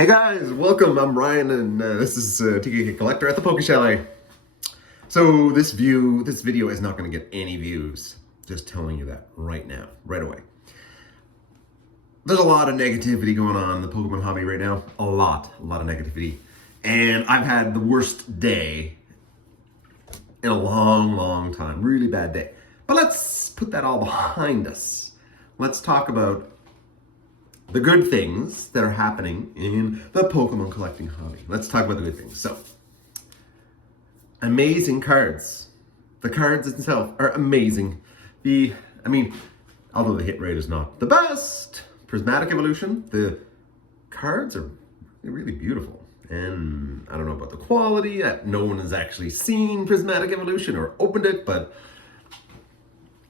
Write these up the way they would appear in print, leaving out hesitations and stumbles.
Hey guys, welcome. I'm Ryan, and this is TKK Collector at the Poke Chalet. So this video is not going to get any views. Just telling you that right now, right away. There's a lot of negativity going on in the Pokemon hobby right now. A lot of negativity, and I've had the worst day in a long time. Really bad day. But let's put that all behind us. Let's talk about the good things that are happening in the Pokemon collecting hobby. Let's talk about the good things. So, amazing cards. The cards themselves are amazing. Although the hit rate is not the best, Prismatic Evolution, the cards are really beautiful. And I don't know about the quality. No one has actually seen Prismatic Evolution or opened it, but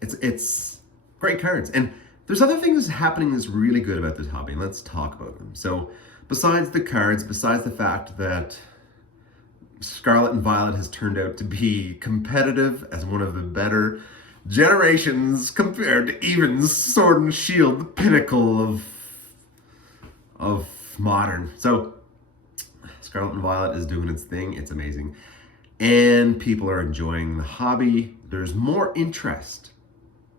it's great cards. And there's other things happening that's really good about this hobby, and let's talk about them. So, besides the cards, besides the fact that Scarlet and Violet has turned out to be competitive as one of the better generations compared to even Sword and Shield, the pinnacle of modern. So, Scarlet and Violet is doing its thing. It's amazing. And people are enjoying the hobby. There's more interest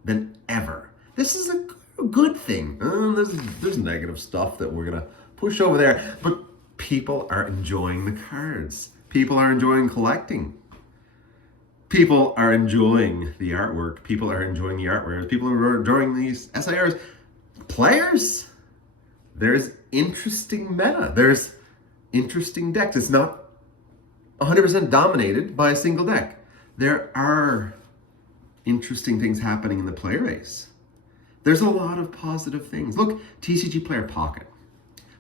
than ever. This is a good thing. There's negative stuff that we're gonna push over there, but people are enjoying the cards. People are enjoying collecting. People are enjoying the artwork. People are enjoying the artwares. People are enjoying these SIRs. Players, there's interesting meta. There's interesting decks. It's not 100% dominated by a single deck. There are interesting things happening in the player base. There's a lot of positive things. Look, TCG Player Pocket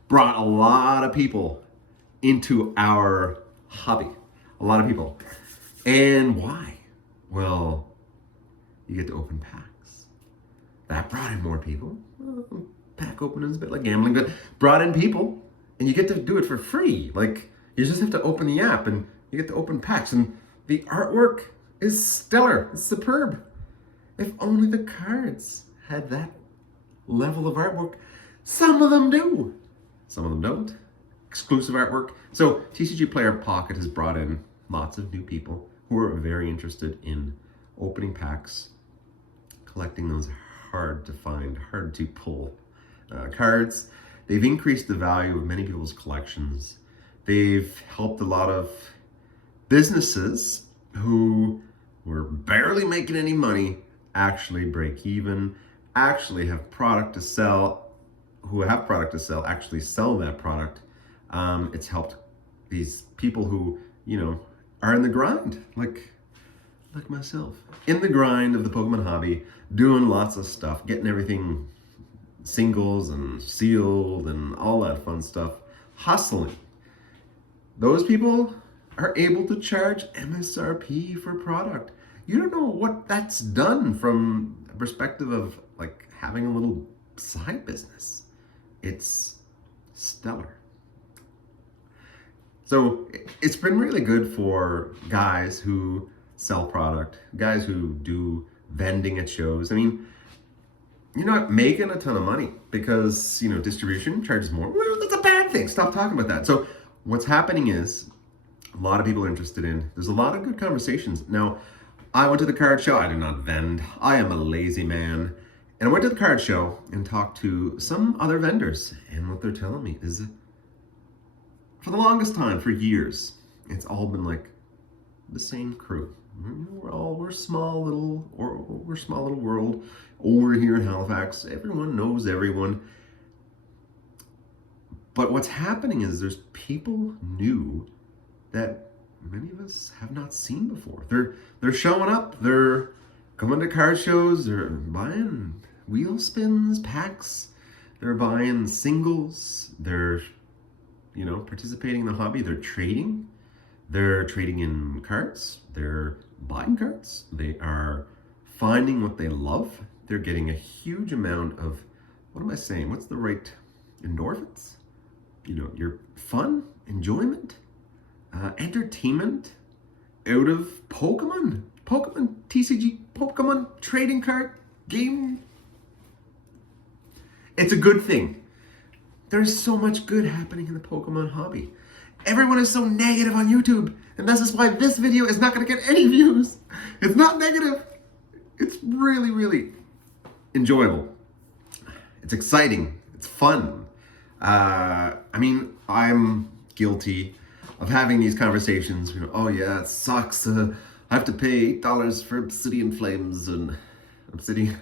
brought a lot of people into our hobby. A lot of people. And why? Well, you get to open packs. That brought in more people. Well, pack opening is a bit like gambling, but brought in people, and you get to do it for free. Like, you just have to open the app, and you get to open packs, and the artwork is stellar. It's superb. If only the cards had that level of artwork. Some of them do. Some of them don't. Exclusive artwork. So TCG Player Pocket has brought in lots of new people who are very interested in opening packs, collecting those hard to find, hard to pull cards. They've increased the value of many people's collections. They've helped a lot of businesses who were barely making any money actually break even, actually have product to sell, who have product to sell, actually sell that product. It's helped these people who, are in the grind, like myself, in the grind of the Pokemon hobby, doing lots of stuff, getting everything singles and sealed and all that fun stuff, hustling. Those people are able to charge MSRP for product. You don't know what that's done from a perspective of like having a little side business. It's stellar. So it's been really good for guys who sell product, guys who do vending at shows. I mean, you're not making a ton of money because, distribution charges more. Well, that's a bad thing. Stop talking about that. So what's happening is a lot of people are interested in, there's a lot of good conversations. Now, I went to the card show. I did not vend. I am a lazy man. And I went to the card show and talked to some other vendors. And what they're telling me is, for the longest time, for years, it's all been like the same crew. We're a small little world over here in Halifax. Everyone knows everyone. But what's happening is there's people new that many of us have not seen before. They're showing up. They're coming to card shows. They're buying wheel spins, packs. They're buying singles. They're, participating in the hobby. They're trading. They're trading in cards. They're buying cards. They are finding what they love. They're getting a huge amount of, what am I saying? What's the right endorphins? Your fun, enjoyment, entertainment out of Pokemon, TCG, Pokemon trading card game. It's a good thing. There's so much good happening in the Pokemon hobby. Everyone is so negative on YouTube, and this is why this video is not going to get any views. It's not negative. It's really, really enjoyable. It's exciting. It's fun. I mean, I'm guilty of having these conversations. You know, oh yeah, it sucks. I have to pay $8 for Obsidian Flames, and I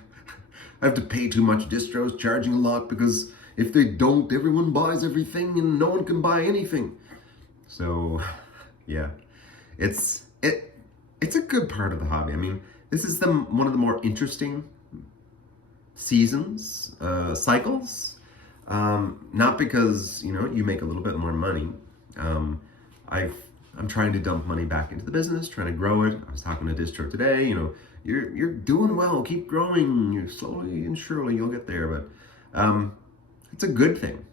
have to pay too much. Distros charging a lot because if they don't, everyone buys everything and no one can buy anything. So, yeah, it's a good part of the hobby. I mean, this is one of the more interesting seasons, cycles. Not because, you know, you make a little bit more money. I'm trying to dump money back into the business, trying to grow it. I was talking to Distro today, you know, you're doing well, keep growing. You're slowly and surely you'll get there. But it's a good thing.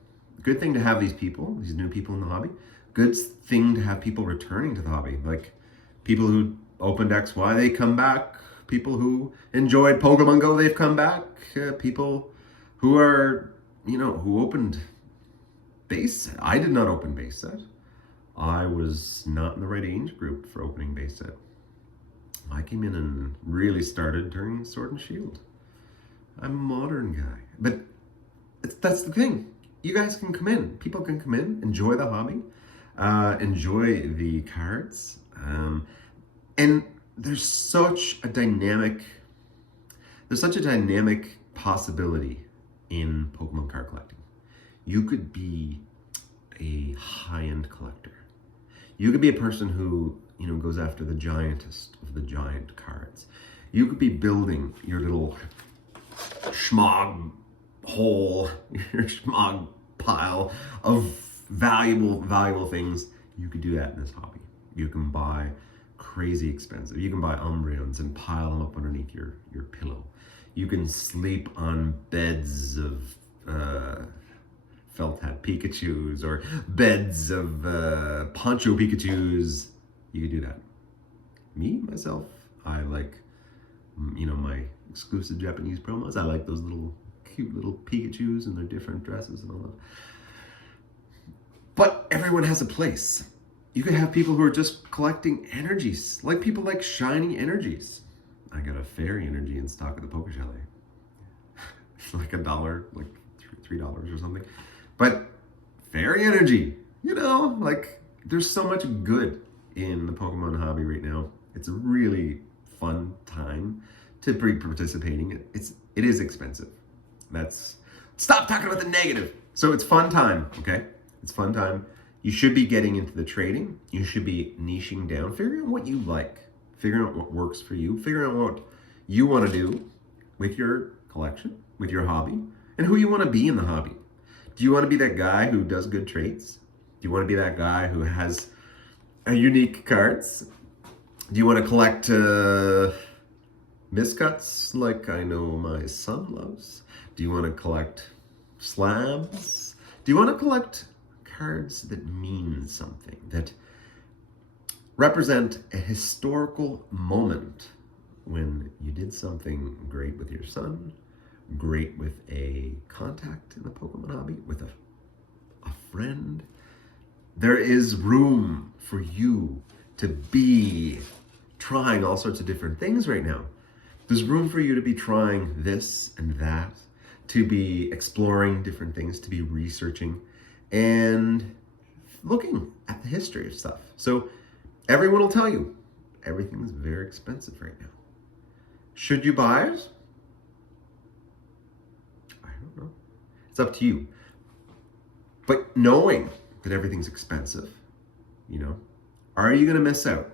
Good thing to have these people, these new people in the hobby. Good thing to have people returning to the hobby. Like people who opened XY, they come back. People who enjoyed Pokemon Go, they've come back. People who are, you know, who opened base set. I did not open base set. I was not in the right age group for opening base set. I came in and really started during Sword and Shield. I'm a modern guy. But that's the thing. You guys can come in. People can come in, enjoy the hobby, enjoy the cards. And there's such a dynamic possibility in Pokemon card collecting. You could be a high-end collector. You could be a person who, you know, goes after the giantest of the giant cards. You could be building your little schmog hole, your schmog pile of valuable things. You could do that in this hobby. You can buy crazy expensive. You can buy Umbreons and pile them up underneath your pillow. You can sleep on beds of felt hat Pikachus or beds of poncho Pikachus. You could do that. Me, myself, I like, you know, my exclusive Japanese promos. I like those little cute little Pikachus and their different dresses and all that. But everyone has a place. You could have people who are just collecting energies, like people like shiny energies. I got a fairy energy in stock at the Poke Chalet. It's like $1, like $3 or something. But fairy energy, you know, like there's so much good in the Pokemon hobby right now. It's a really fun time to be participating. It is expensive. Stop talking about the negative. So it's fun time, okay? It's fun time. You should be getting into the trading. You should be niching down, figuring out what you like, figuring out what works for you, figuring out what you want to do with your collection, with your hobby, and who you want to be in the hobby. Do you want to be that guy who does good trades? Do you want to be that guy who has unique cards? Do you want to collect miscuts like I know my son loves? Do you want to collect slabs? Do you want to collect cards that mean something, that represent a historical moment when you did something great with your son, great with a contact in the Pokemon hobby, with a friend? There is room for you to be trying all sorts of different things right now. There's room for you to be trying this and that, to be exploring different things, to be researching and looking at the history of stuff. So everyone will tell you everything is very expensive right now. Should you buy it? I don't know. It's up to you. But knowing that everything's expensive, you know, are you going to miss out?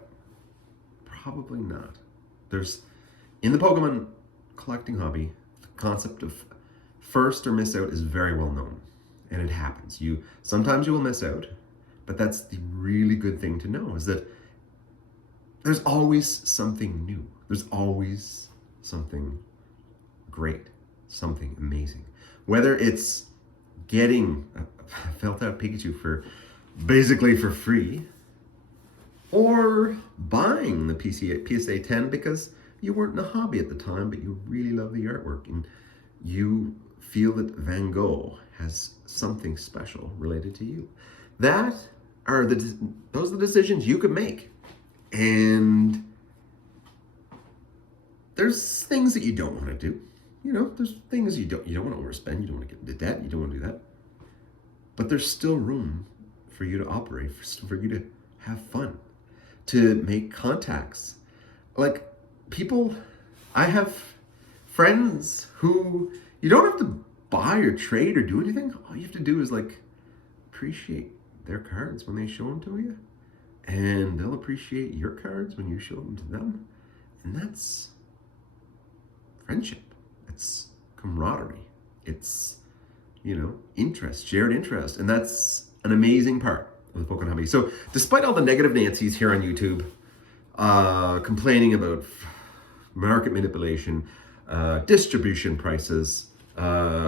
Probably not. In the Pokemon collecting hobby, the concept of first or miss out is very well known. And it happens. Sometimes you will miss out, but that's the really good thing to know, is that there's always something new. There's always something great, something amazing. Whether it's getting a felt out Pikachu basically for free, or buying the PSA 10 because you weren't in a hobby at the time, but you really love the artwork and you feel that Van Gogh has something special related to you. Those are the decisions you can make. And there's things that you don't want to do. There's things you don't want to overspend, you don't want to get into debt, you don't want to do that. But there's still room for you to operate, for you to have fun, to make contacts. Like I have friends who you don't have to buy or trade or do anything. All you have to do is appreciate their cards when they show them to you, and they'll appreciate your cards when you show them to them. And that's friendship. It's camaraderie. It's, interest, shared interest. And that's an amazing part of the Pokemon hobby. So despite all the negative Nancy's here on YouTube, complaining about market manipulation, distribution prices,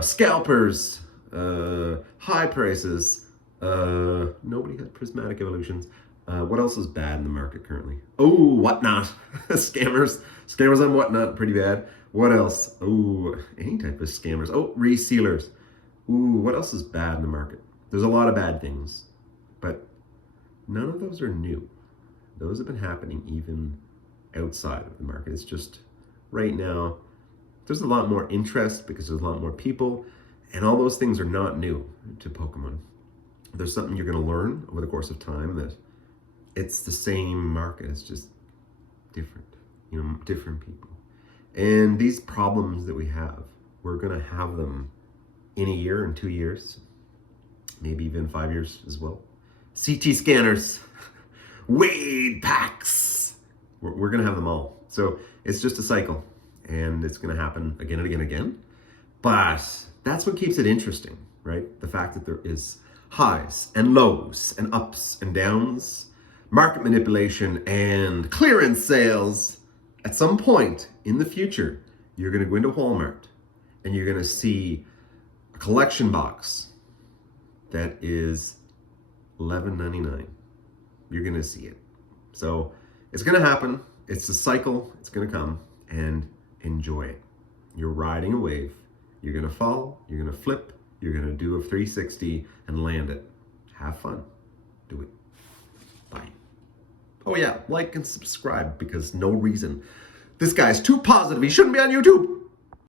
scalpers, high prices, nobody had prismatic evolutions. What else is bad in the market currently? Oh, whatnot. Scammers on whatnot, pretty bad. What else? Oh, any type of scammers. Oh, resealers. Ooh, what else is bad in the market? There's a lot of bad things, but none of those are new. Those have been happening even outside of the market. It's just right now, there's a lot more interest because there's a lot more people, and all those things are not new to Pokemon. There's something you're going to learn over the course of time, that it's the same market, it's just different, different people. And these problems that we have, we're going to have them in a year, in 2 years, maybe even 5 years as well. CT scanners, Wade packs, we're going to have them all. So it's just a cycle, and it's going to happen again and again and again. But that's what keeps it interesting, right? The fact that there is highs and lows and ups and downs, market manipulation and clearance sales. At some point in the future, you're going to go into Walmart and you're going to see a collection box that is $11.99. You're going to see it. So it's going to happen. It's a cycle. It's going to come, and enjoy it. You're riding a wave. You're going to fall. You're going to flip. You're going to do a 360 and land it. Have fun. Do it. Bye. Oh yeah, like and subscribe, because no reason. This guy's too positive. He shouldn't be on YouTube.